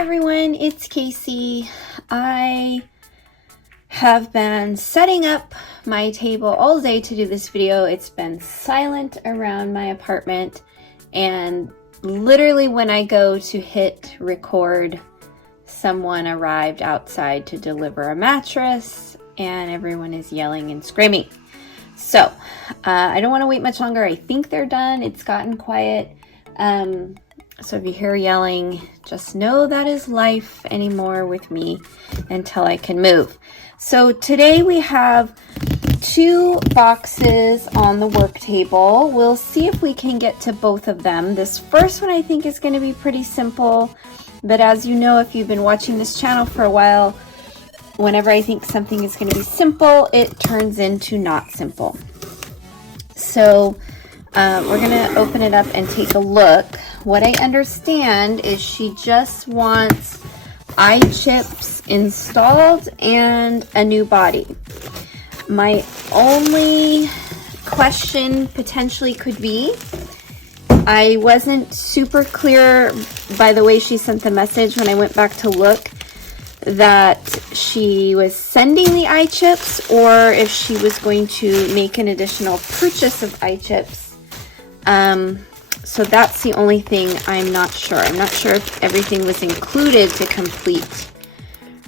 everyone, it's Casey. I have been setting up my table all day to do this video. It's been silent around my apartment, and literally when I go to hit record, someone arrived outside to deliver a mattress and everyone is yelling and screaming. So I don't want to wait much longer. I think they're done. It's gotten quiet. So if you hear yelling, just know that is life anymore with me until I can move. So today we have 2 boxes on the work table. We'll see if we can get to both of them. This first one I think is going to be pretty simple, but as you know, if you've been watching this channel for a while, whenever I think something is going to be simple, it turns into not simple. So we're going to open it up and take a look. What I understand is she just wants eye chips installed and a new body. My only question potentially could be, I wasn't super clear by the way she sent the message when I went back to look, that she was sending the eye chips or if she was going to make an additional purchase of eye chips. So that's the only thing I'm not sure. I'm not sure if everything was included to complete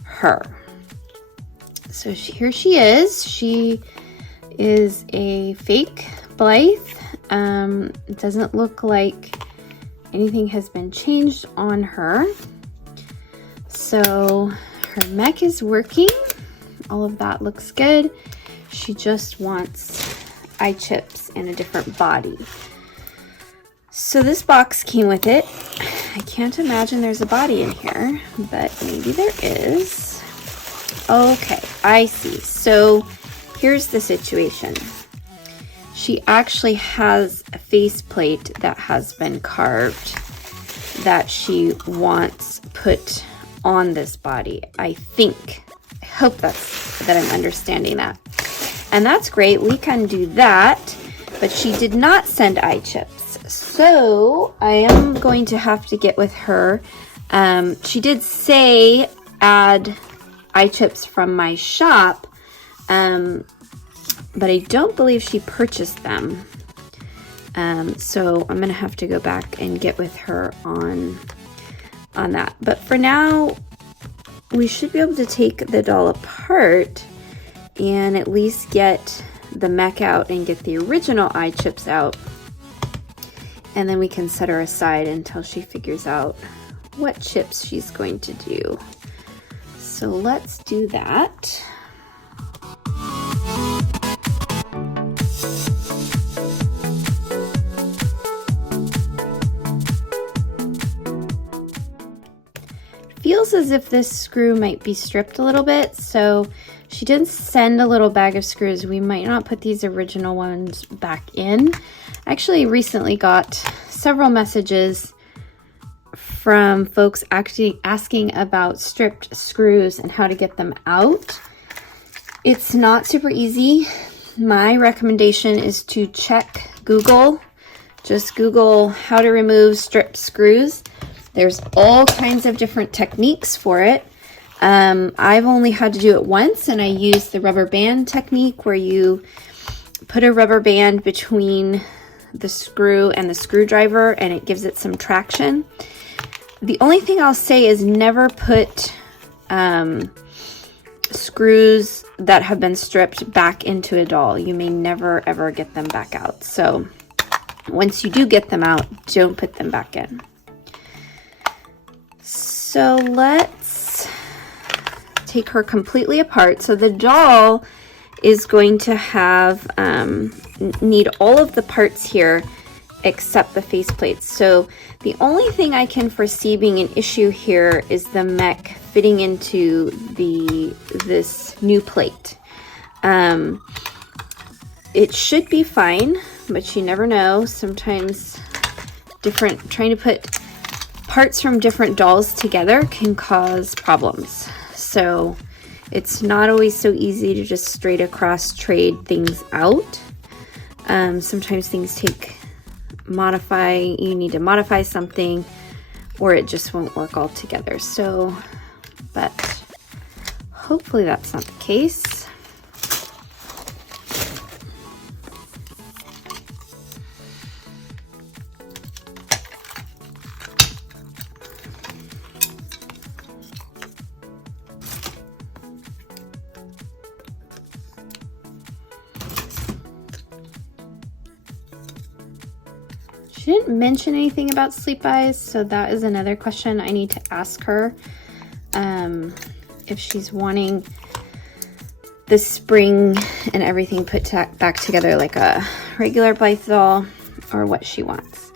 her. So here she is. She is a fake Blythe. It doesn't look like anything has been changed on her. So her mech is working. All of that looks good. She just wants eye chips and a different body. So this box came with it. I can't imagine there's a body in here, but maybe there is. Okay, I see. So here's the situation. She actually has a faceplate that has been carved that she wants put on this body. I hope that I'm understanding that. And that's great. We can do that, but she did not send eye chips. So I am going to have to get with her. She did say add eye chips from my shop, but I don't believe she purchased them. So I'm gonna have to go back and get with her on that. But for now, we should be able to take the doll apart and at least get the mech out and get the original eye chips out. And then we can set her aside until she figures out what chips she's going to do. So let's do that. Feels as if this screw might be stripped a little bit, so she did send a little bag of screws. We might not put these original ones back in. I actually recently got several messages from folks actually asking about stripped screws and how to get them out. It's not super easy. My recommendation is to check Google. Just Google how to remove stripped screws. There's all kinds of different techniques for it. I've only had to do it once, and I used the rubber band technique where you put a rubber band between the screw and the screwdriver and it gives it some traction. The only thing I'll say is never put screws that have been stripped back into a doll. You may never ever get them back out. So once you do get them out, don't put them back in. So let's take her completely apart. So the doll is going to have need all of the parts here except the faceplates. So the only thing I can foresee being an issue here is the mech fitting into this new plate. It should be fine, but you never know. Sometimes trying to put parts from different dolls together can cause problems. So it's not always so easy to just straight across trade things out. Sometimes things take you need to modify something, or it just won't work all together. So, but hopefully that's not the case. She didn't mention anything about sleep eyes, so that is another question I need to ask her. If she's wanting the spring and everything put back together like a regular Blythe doll, or what she wants.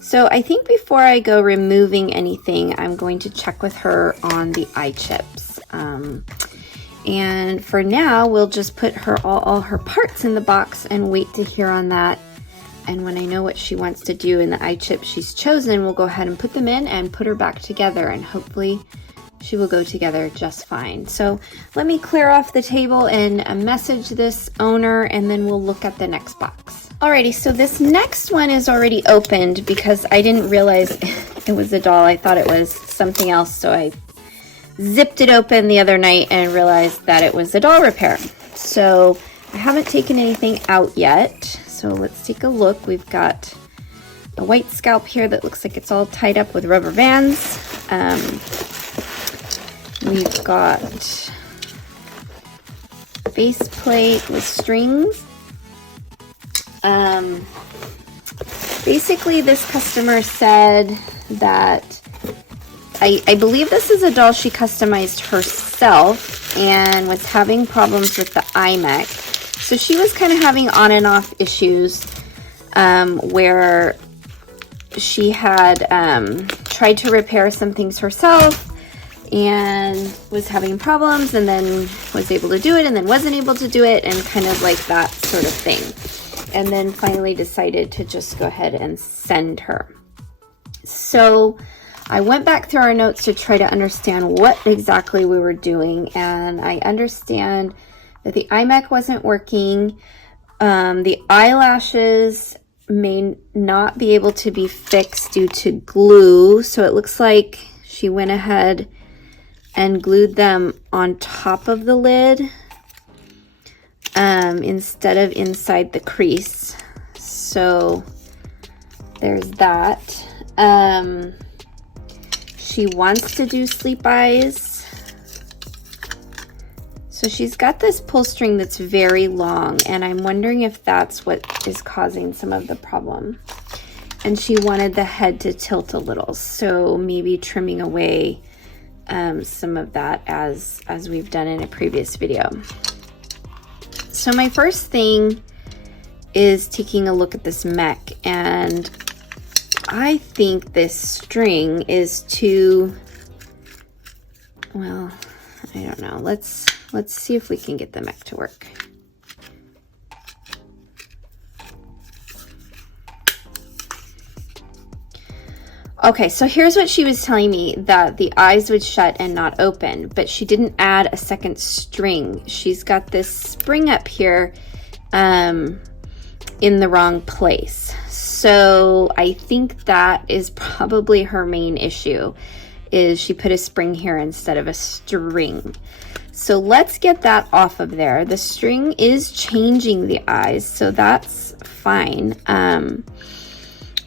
So I think before I go removing anything, I'm going to check with her on the eye chips. And for now, we'll just put all her parts in the box and wait to hear on that. And when I know what she wants to do in the eye chip she's chosen, we'll go ahead and put them in and put her back together, and hopefully she will go together just fine. So let me clear off the table and message this owner, and then we'll look at the next box. Alrighty, so this next one is already opened because I didn't realize it was a doll. I thought it was something else, so I zipped it open the other night and realized that it was a doll repair. So I haven't taken anything out yet. So let's take a look. We've got a white scalp here that looks like it's all tied up with rubber bands. We've got face plate with strings. Basically, this customer said that I believe this is a doll she customized herself and was having problems with the iMech. So she was kind of having on and off issues where she had tried to repair some things herself and was having problems, and then was able to do it and then wasn't able to do it, and kind of like that sort of thing. And then finally decided to just go ahead and send her. So I went back through our notes to try to understand what exactly we were doing, and I understand that the iMech wasn't working. The eyelashes may not be able to be fixed due to glue. So it looks like she went ahead and glued them on top of the lid instead of inside the crease. So there's that. She wants to do sleep eyes. So she's got this pull string that's very long, and I'm wondering if that's what is causing some of the problem. And she wanted the head to tilt a little, so maybe trimming away some of that as we've done in a previous video. So my first thing is taking a look at this mech, and I think this string is too, well, I don't know. Let's see if we can get the mech to work. Okay, so here's what she was telling me, that the eyes would shut and not open, but she didn't add a second string. She's got this spring up here in the wrong place. So I think that is probably her main issue, is she put a spring here instead of a string. So let's get that off of there. The string is changing the eyes, so that's fine.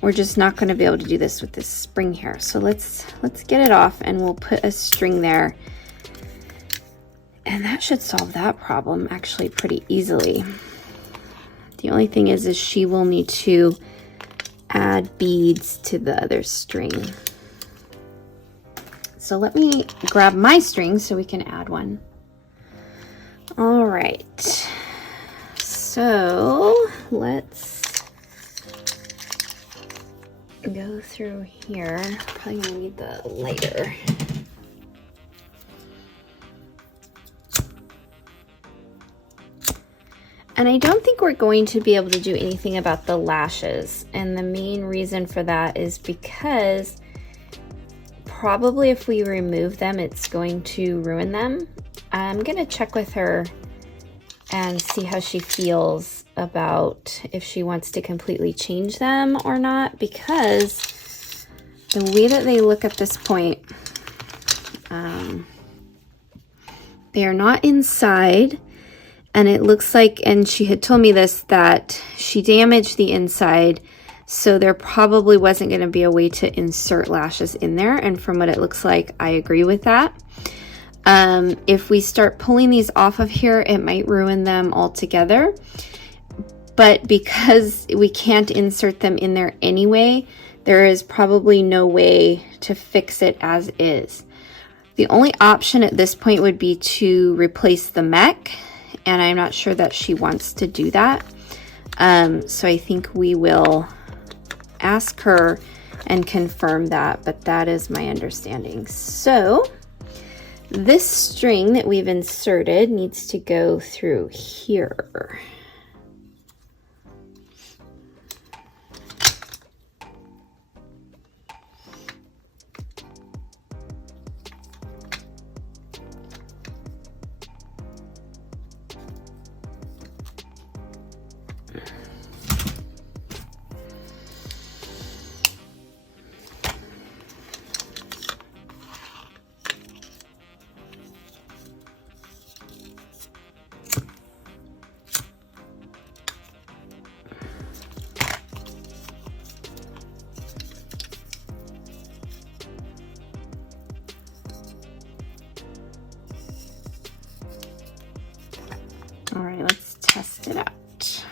We're just not going to be able to do this with this spring here. So let's get it off, and we'll put a string there. And that should solve that problem actually pretty easily. The only thing is she will need to add beads to the other string. So let me grab my string so we can add one. All right, so let's go through here. Probably gonna need the lighter. And I don't think we're going to be able to do anything about the lashes. And the main reason for that is because probably if we remove them, it's going to ruin them. I'm gonna check with her and see how she feels about if she wants to completely change them or not, because the way that they look at this point, they are not inside, and it looks like, and she had told me this, that she damaged the inside, so there probably wasn't going to be a way to insert lashes in there, and from what it looks like, I agree with that. If we start pulling these off of here, it might ruin them altogether, but because we can't insert them in there anyway, there is probably no way to fix it as is. The only option at this point would be to replace the mech, and I'm not sure that she wants to do that. So I think we will ask her and confirm that, but that is my understanding. So this string that we've inserted needs to go through here. All right, let's test it out.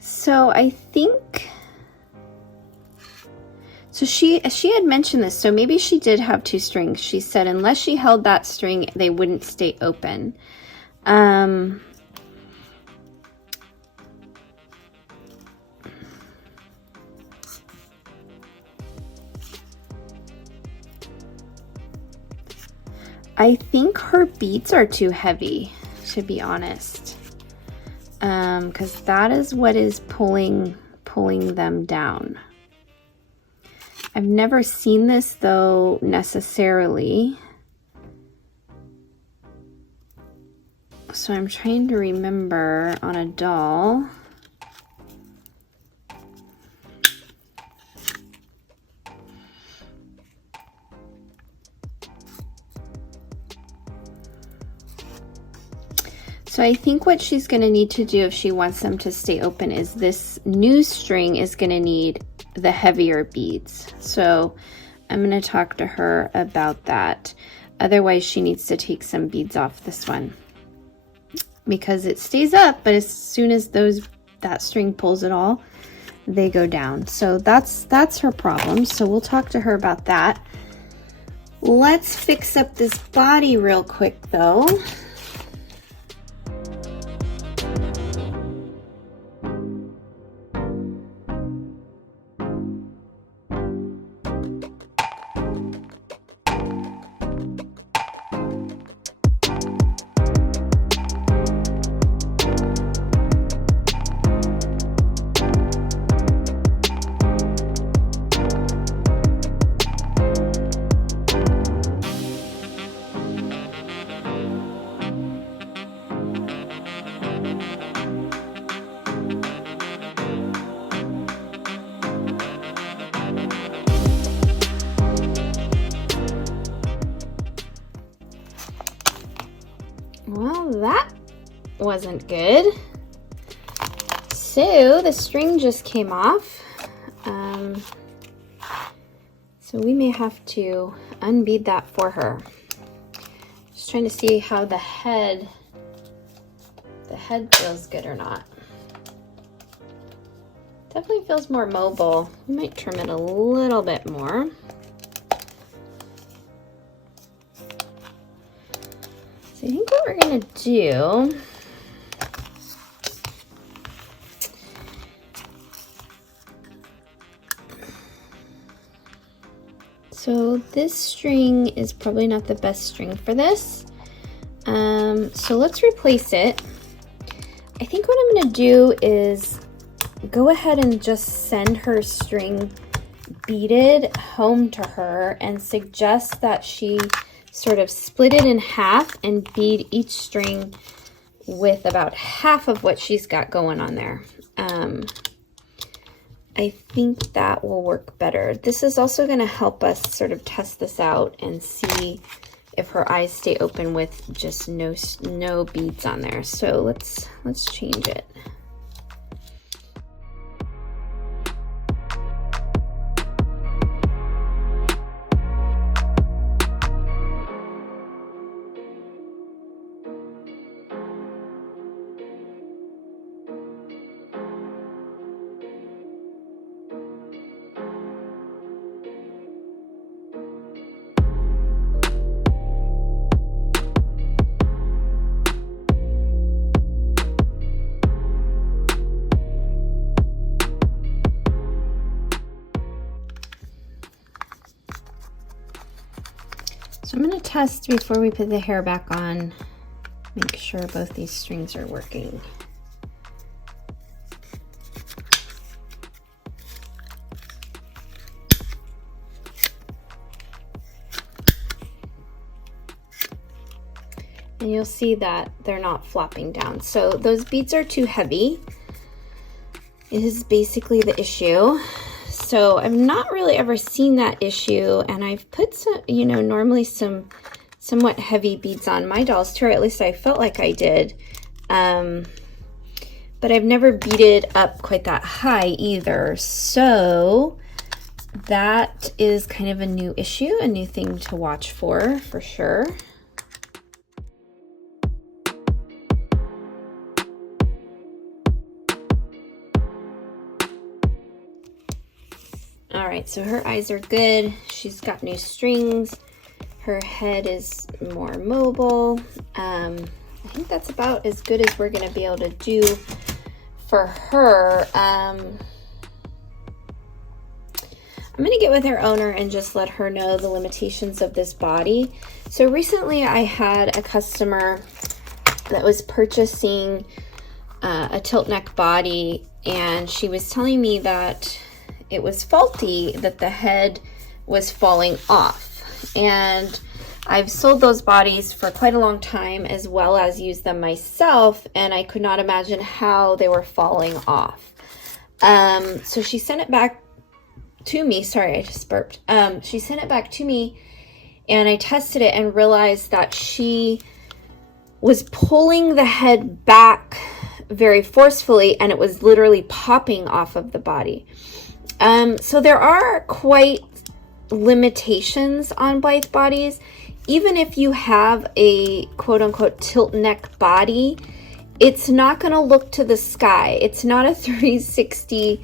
So I think, so she had mentioned this, so maybe she did have two strings. She said unless she held that string, they wouldn't stay open. I think her beads are too heavy, to be honest, because that is what is pulling them down. I've never seen this though necessarily, so I'm trying to remember on a doll. So I think what she's going to need to do if she wants them to stay open is this new string is going to need the heavier beads. So I'm going to talk to her about that. Otherwise, she needs to take some beads off this one because it stays up, but as soon as that string pulls it all, they go down. So that's her problem. So we'll talk to her about that. Let's fix up this body real quick though. Well, that wasn't good. So the string just came off. So we may have to unbead that for her. Just trying to see how the head feels good or not. Definitely feels more mobile. We might trim it a little bit more. So I think what we're gonna do, so this string is probably not the best string for this. So let's replace it. I think what I'm gonna do is go ahead and just send her string beaded home to her and suggest that she sort of split it in half and bead each string with about half of what she's got going on there. I think that will work better. This is also going to help us sort of test this out and see if her eyes stay open with just no beads on there. So let's change it. So I'm going to test before we put the hair back on, make sure both these strings are working. And you'll see that they're not flopping down. So those beads are too heavy. It is basically the issue. So I've not really ever seen that issue, and I've put some, you know, normally some somewhat heavy beads on my dolls too, or at least I felt like I did. But I've never beaded up quite that high either. So that is kind of a new issue, a new thing to watch for sure. All right, so her eyes are good. She's got new strings. Her head is more mobile. I think that's about as good as we're gonna be able to do for her. I'm gonna get with her owner and just let her know the limitations of this body. So recently I had a customer that was purchasing a tilt neck body, and she was telling me that it was faulty, that the head was falling off. And I've sold those bodies for quite a long time, as well as used them myself, and I could not imagine how they were falling off. So she sent it back to me. Sorry, I just burped. She sent it back to me, and I tested it and realized that she was pulling the head back very forcefully, and it was literally popping off of the body. So there are quite limitations on Blythe bodies. Even if you have a quote-unquote tilt neck body, it's not going to look to the sky. It's not a 360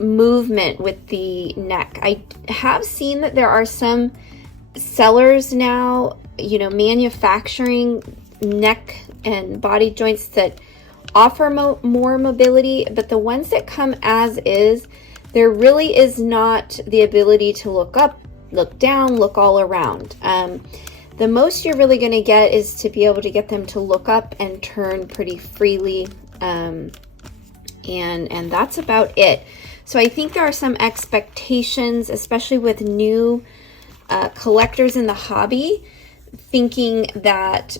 movement with the neck. I have seen that there are some sellers now, you know, manufacturing neck and body joints that offer more mobility, but the ones that come as is, there really is not the ability to look up, look down, look all around. The most you're really going to get is to be able to get them to look up and turn pretty freely, and that's about it. So I think there are some expectations, especially with new collectors in the hobby, thinking that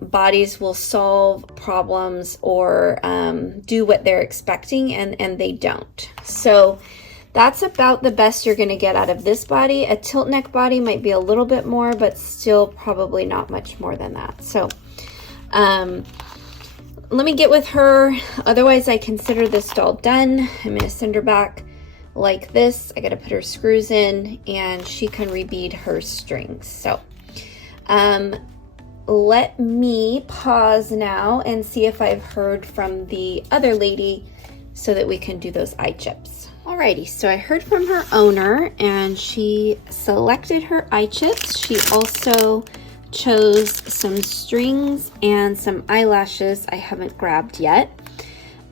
bodies will solve problems or do what they're expecting, and they don't. So that's about the best you're going to get out of this body. A tilt neck body might be a little bit more, but still probably not much more than that. So let me get with her. Otherwise, I consider this doll done. I'm going to send her back like this. I got to put her screws in, and she can rebead her strings. So let me pause now and see if I've heard from the other lady so that we can do those eye chips. Alrighty, so I heard from her owner, and she selected her eye chips. She also chose some strings and some eyelashes I haven't grabbed yet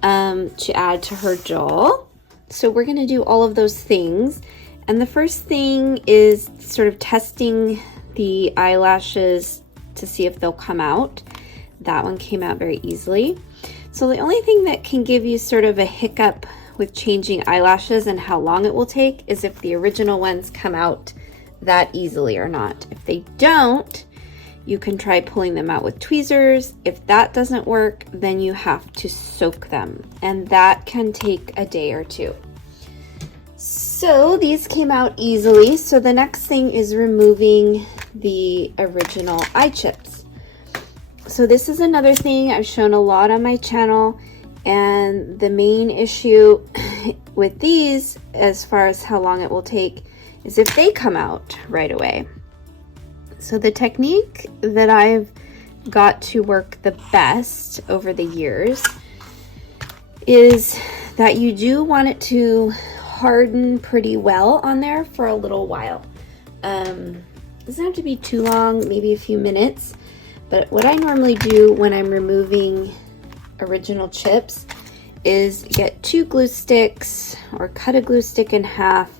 to add to her doll. So we're going to do all of those things. And the first thing is sort of testing the eyelashes to see if they'll come out. That one came out very easily. So the only thing that can give you sort of a hiccup with changing eyelashes and how long it will take is if the original ones come out that easily or not. If they don't, you can try pulling them out with tweezers. If that doesn't work, then you have to soak them, and that can take a day or two. So these came out easily. So the next thing is removing the original eye chips. So this is another thing I've shown a lot on my channel, and the main issue with these, as far as how long it will take, is if they come out right away. So the technique that I've got to work the best over the years is that you do want it to harden pretty well on there for a little while. Doesn't have to be too long, maybe a few minutes, but what I normally do when I'm removing original chips is get 2 glue sticks or cut a glue stick in half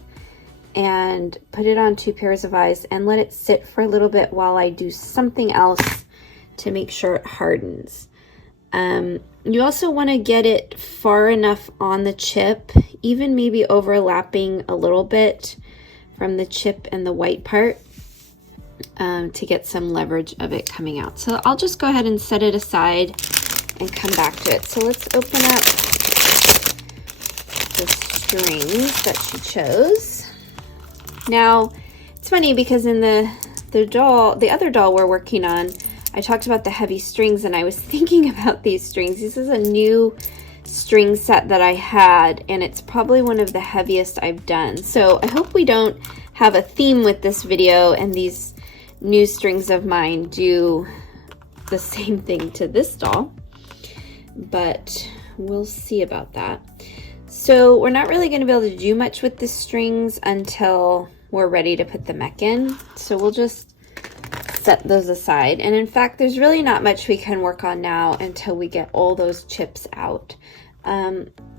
and put it on 2 pairs of eyes and let it sit for a little bit while I do something else to make sure it hardens. You also want to get it far enough on the chip, even maybe overlapping a little bit from the chip and the white part, to get some leverage of it coming out. So I'll just go ahead and set it aside and come back to it. So let's open up the strings that she chose. Now, it's funny because in the other doll we're working on, I talked about the heavy strings, and I was thinking about these strings. This is a new string set that I had, and it's probably one of the heaviest I've done. So I hope we don't have a theme with this video and these new strings of mine do the same thing to this doll, but we'll see about that. So we're not really going to be able to do much with the strings until we're ready to put the mech in. So we'll just set those aside. And in fact, there's really not much we can work on now until we get all those chips out.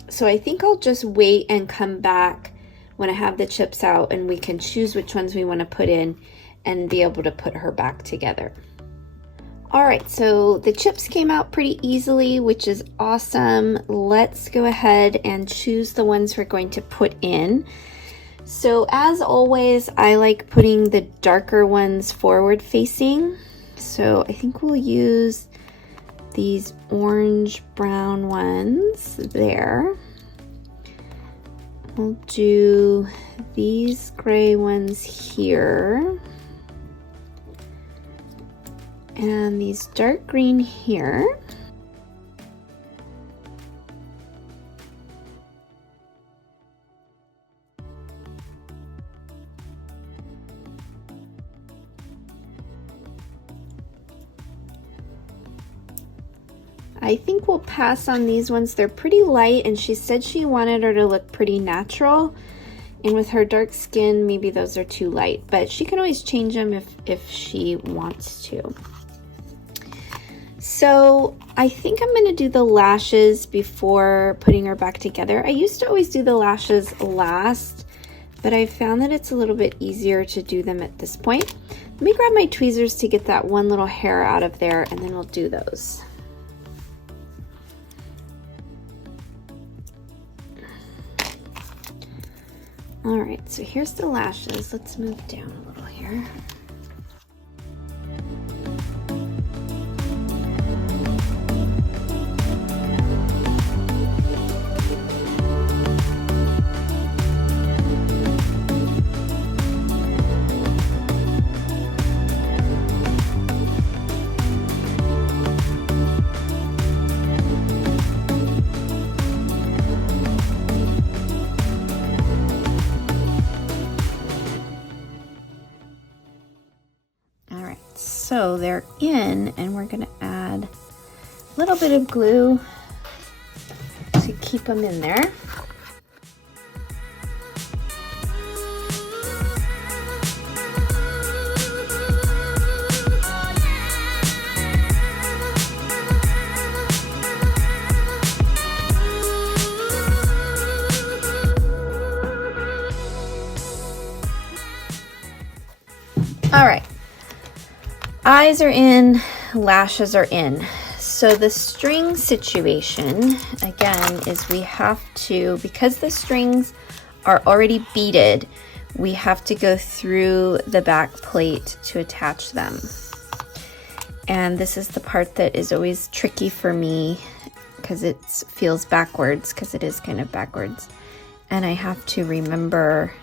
So I think I'll just wait and come back when I have the chips out and we can choose which ones we want to put in and be able to put her back together. All right, so the chips came out pretty easily, which is awesome. Let's go ahead and choose the ones we're going to put in. So as always, I like putting the darker ones forward facing. So I think we'll use these orange brown ones there. We'll do these gray ones here. And these dark green here. I think we'll pass on these ones. They're pretty light, and she said she wanted her to look pretty natural. And with her dark skin, maybe those are too light, but she can always change them if she wants to. So I think I'm gonna do the lashes before putting her back together. I used to always do the lashes last, but I found that it's a little bit easier to do them at this point. Let me grab my tweezers to get that one little hair out of there, and then we'll do those. All right, so here's the lashes. Let's move down a little here. So they're in, and we're going to add a little bit of glue to keep them in there. All right. Eyes are in, lashes are in. So the string situation, again, is we have to, because the strings are already beaded, we have to go through the back plate to attach them. And this is the part that is always tricky for me because it feels backwards, because it is kind of backwards. And I have to remember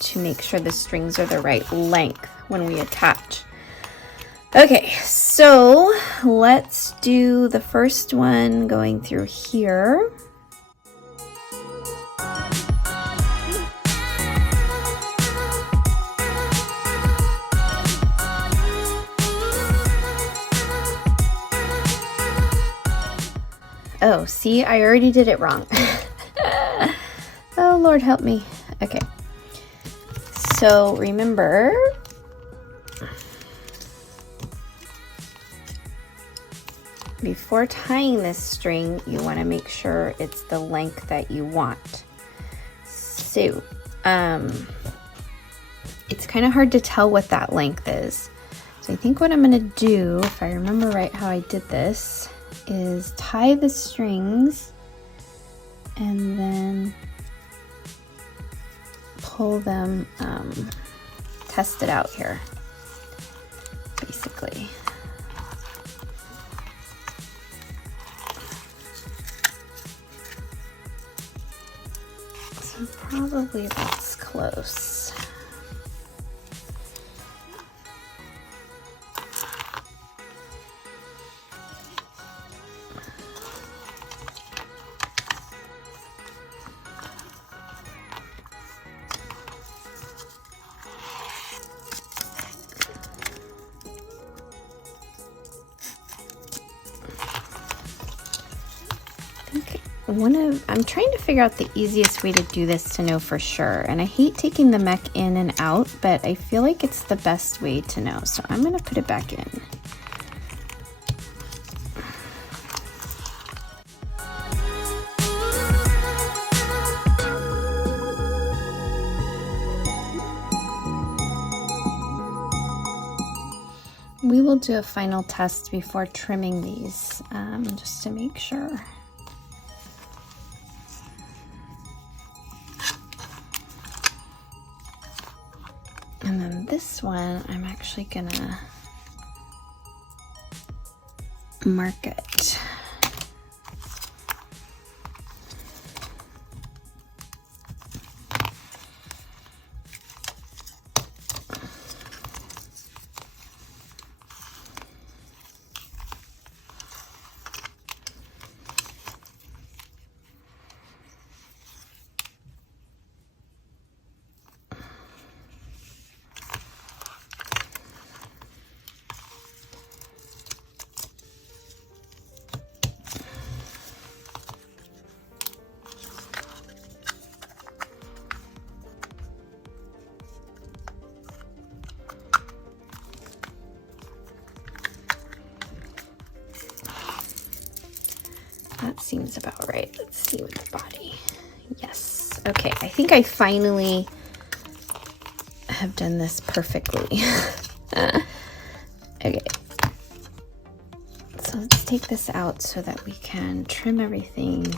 to make sure the strings are the right length when we attach. Okay, so let's do the first one going through here. Oh, see, I already did it wrong. Oh, Lord help me. Okay, so remember, before tying this string, you want to make sure it's the length that you want. So, it's kind of hard to tell what that length is. So I think what I'm going to do, if I remember right how I did this, is tie the strings and then pull them, test it out here, basically. So probably that's close. I'm trying to figure out the easiest way to do this to know for sure, and I hate taking the mech in and out, but I feel like it's the best way to know, so I'm gonna put it back in. We will do a final test before trimming these, just to make sure. And then this one, I'm actually gonna mark it. That seems about right. Let's see with the body. Yes. Okay, I think I finally have done this perfectly. Okay. So let's take this out so that we can trim everything.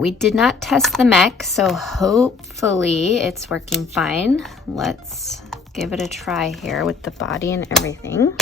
We did not test the mech, so hopefully it's working fine. Let's give it a try here with the body and everything.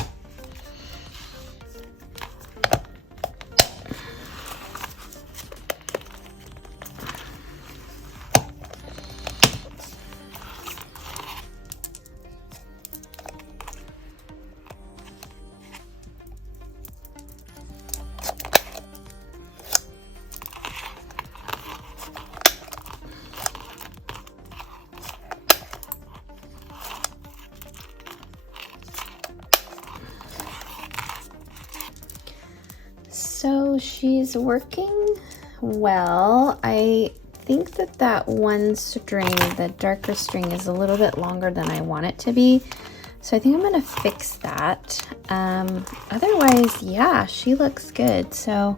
So she's working well. I think that one string, the darker string, is a little bit longer than I want it to be. So I think I'm gonna fix that. Otherwise, yeah, she looks good. So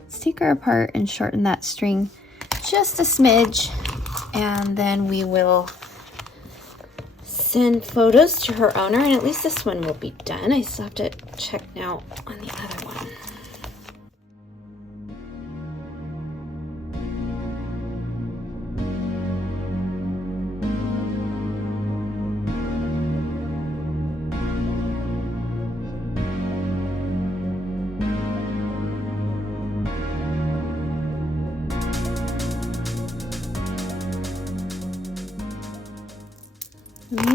let's take her apart and shorten that string just a smidge, and then we will send photos to her owner, and at least this one will be done. I still have to check now on the other one.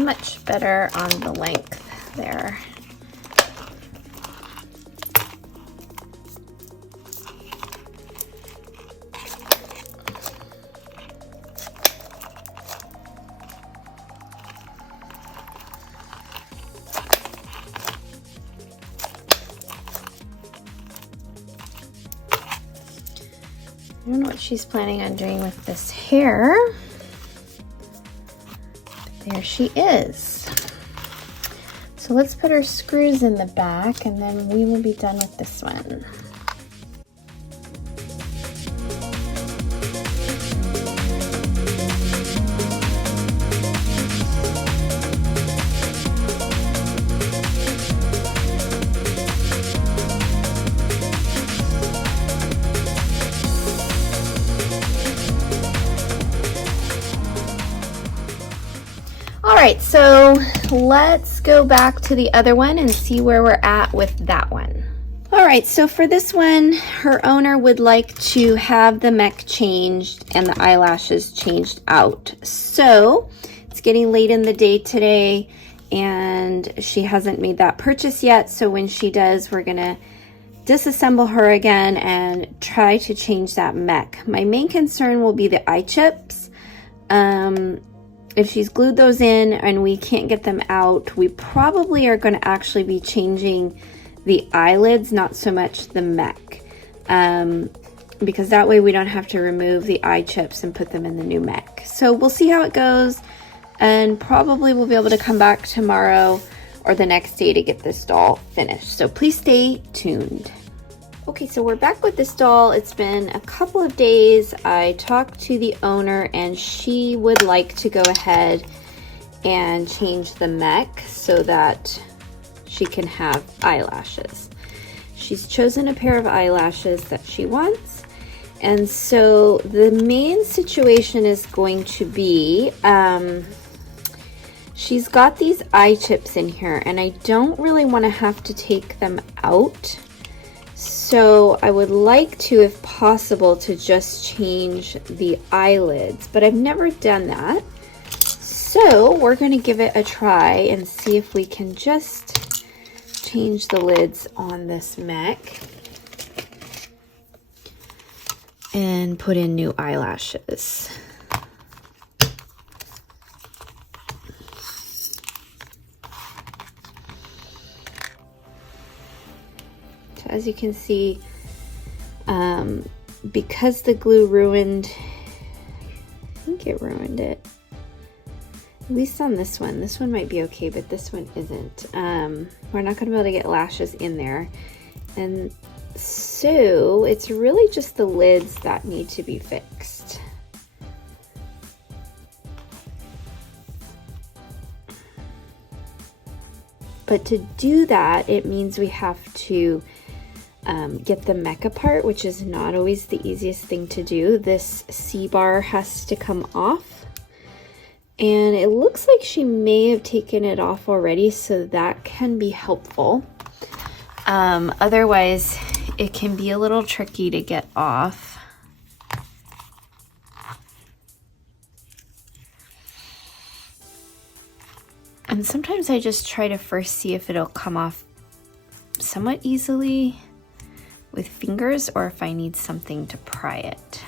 Much better on the length there. I don't know what she's planning on doing with this hair. There she is. So let's put her screws in the back, and then we will be done with this one. All right, so let's go back to the other one and see where we're at with that one. All right, so for this one, her owner would like to have the mech changed and the eyelashes changed out. So it's getting late in the day today, and she hasn't made that purchase yet. So when she does, we're gonna disassemble her again and try to change that mech. My main concern will be the eye chips. If she's glued those in and we can't get them out, we probably are going to actually be changing the eyelids, not so much the mech, because that way we don't have to remove the eye chips and put them in the new mech. So we'll see how it goes, and probably we'll be able to come back tomorrow or the next day to get this doll finished. So please stay tuned. Okay, so we're back with this doll. It's been a couple of days. I talked to the owner, and she would like to go ahead and change the mech so that she can have eyelashes. She's chosen a pair of eyelashes that she wants. And so the main situation is going to be, she's got these eye chips in here, and I don't really want to have to take them out. So I would like to, if possible, to just change the eyelids, but I've never done that. So we're going to give it a try and see if we can just change the lids on this mech and put in new eyelashes. As you can see, because the glue ruined, I think it ruined it. At least on this one. This one might be okay, but this one isn't. We're not going to be able to get lashes in there. And so it's really just the lids that need to be fixed. But to do that, it means we have to get the mech apart, which is not always the easiest thing to do. This C-bar has to come off, and it looks like she may have taken it off already, so that can be helpful. Otherwise, it can be a little tricky to get off. And sometimes I just try to first see if it'll come off somewhat easily with fingers, or if I need something to pry it.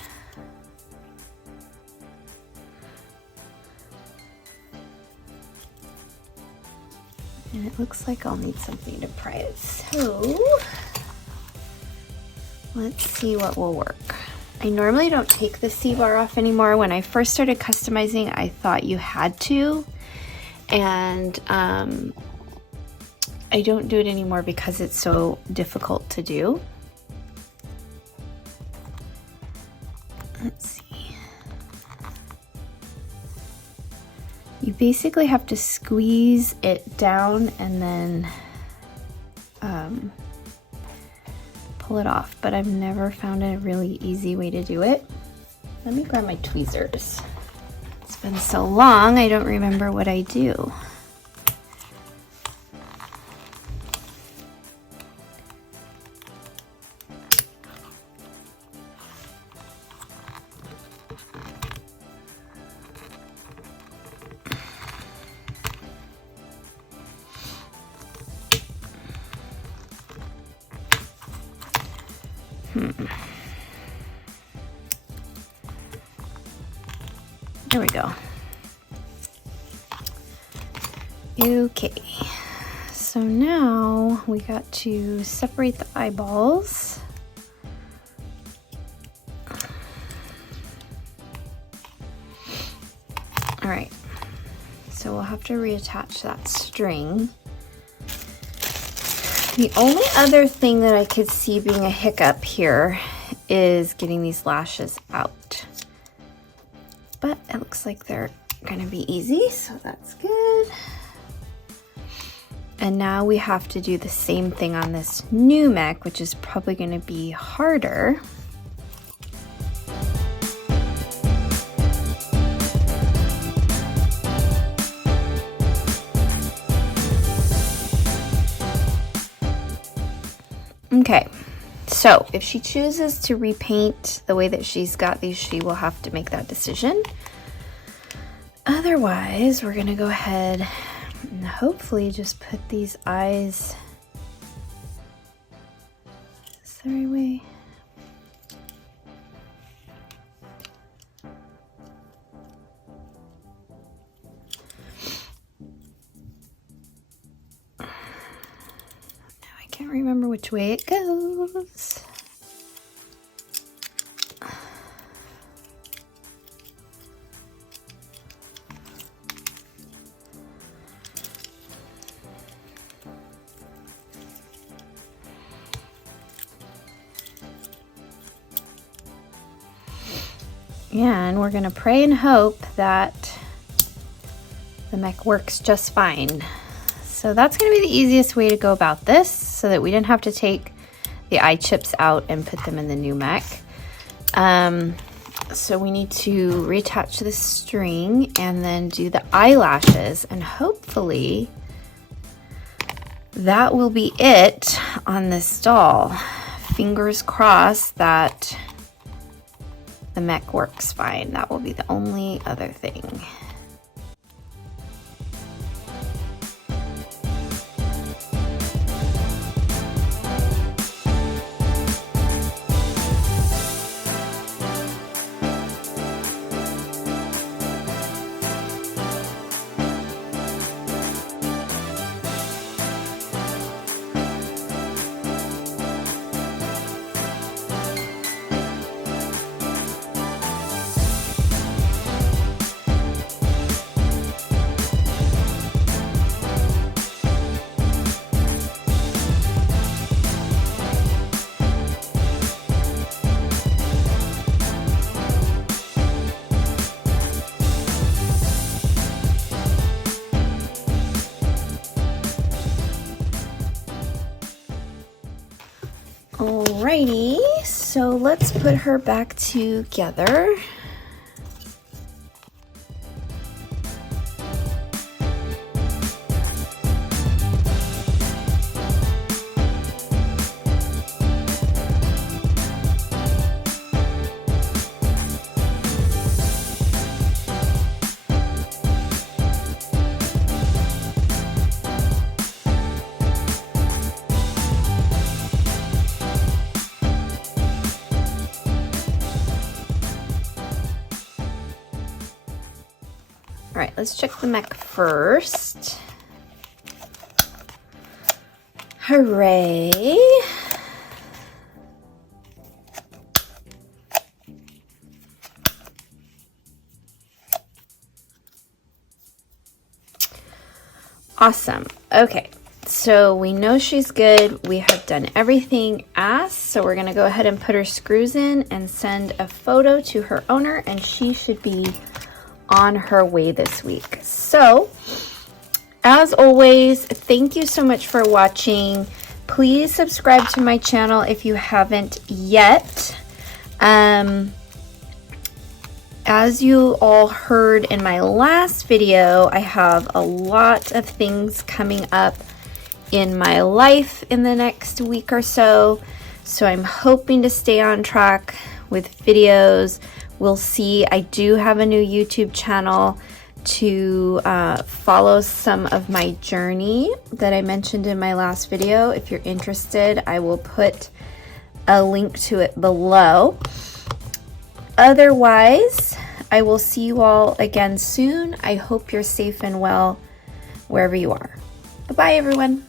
And it looks like I'll need something to pry it. So let's see what will work. I normally don't take the C-bar off anymore. When I first started customizing, I thought you had to. And I don't do it anymore because it's so difficult to do. Let's see. You basically have to squeeze it down and then pull it off, but I've never found a really easy way to do it. Let me grab my tweezers. It's been so long, I don't remember what I do. There we go. Okay, so now we got to separate the eyeballs. All right, so we'll have to reattach that string. The only other thing that I could see being a hiccup here is getting these lashes out. But it looks like they're gonna be easy, so that's good. And now we have to do the same thing on this new mech, which is probably gonna be harder. Okay, so if she chooses to repaint the way that she's got these, she will have to make that decision. Otherwise, we're gonna go ahead and hopefully just put these eyes the right way. Can't remember which way it goes. Yeah, and we're gonna pray and hope that the mech works just fine. So that's gonna be the easiest way to go about this, so that we didn't have to take the eye chips out and put them in the new mech. So we need to reattach the string and then do the eyelashes, and hopefully that will be it on this doll. Fingers crossed that the mech works fine. That will be the only other thing. Alrighty, so let's put her back together. All right, let's check the mech first. Hooray. Awesome. Okay, so we know she's good. We have done everything asked, so we're gonna go ahead and put her screws in and send a photo to her owner, and she should be on her way this week. So as always, thank you so much for watching. Please subscribe to my channel if you haven't yet. As you all heard in my last video, I have a lot of things coming up in my life in the next week or so. So I'm hoping to stay on track with videos. We'll see. I do have a new YouTube channel to follow some of my journey that I mentioned in my last video. If you're interested, I will put a link to it below. Otherwise, I will see you all again soon. I hope you're safe and well wherever you are. Bye-bye, everyone.